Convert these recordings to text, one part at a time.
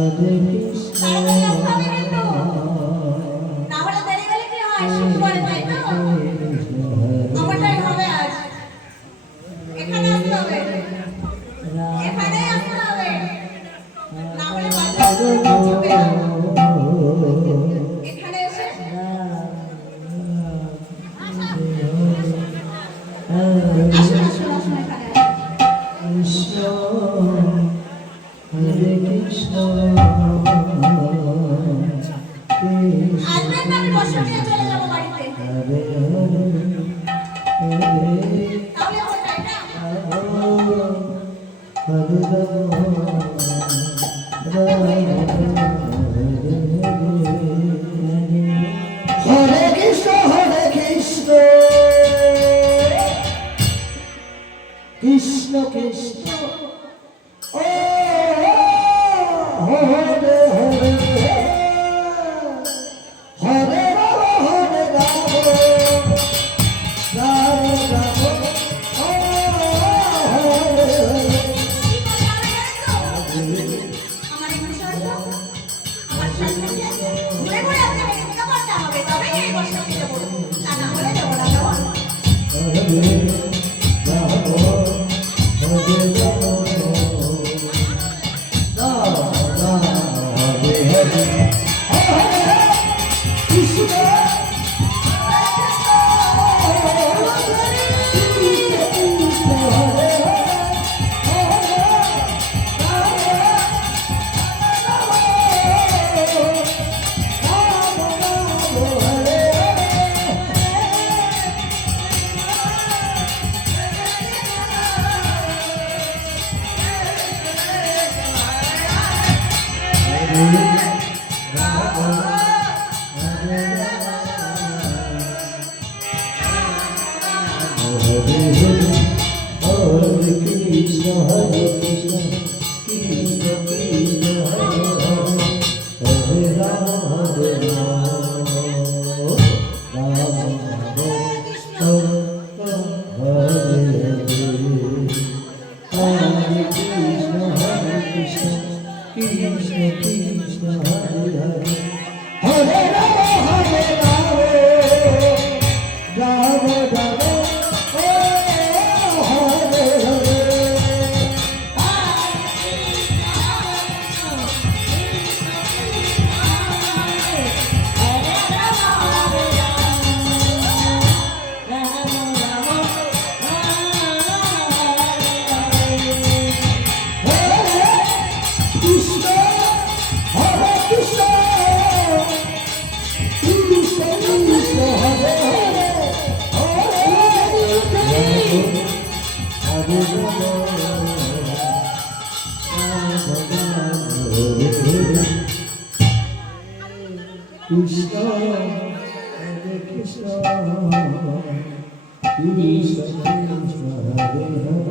Hare Krishna. Thank you. 우리 사랑하게 하라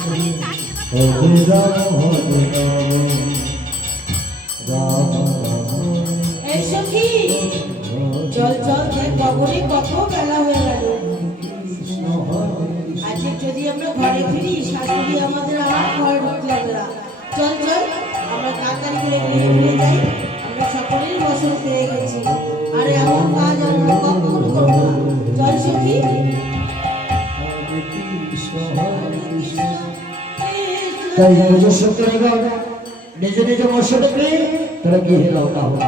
করি চল চল, দেখ, বাবুরে কত বেলা আজকে যদি আমরা ঘরে ফিরি, শাশুড়ি আমাদের আর চল চল, আমরা তাড়াতাড়ি করে গিয়ে যাই। জায়গায় অবসর করে দাও নিজে নিজে মশলে পেয়ে তারা গিয়ে দাও তাহলে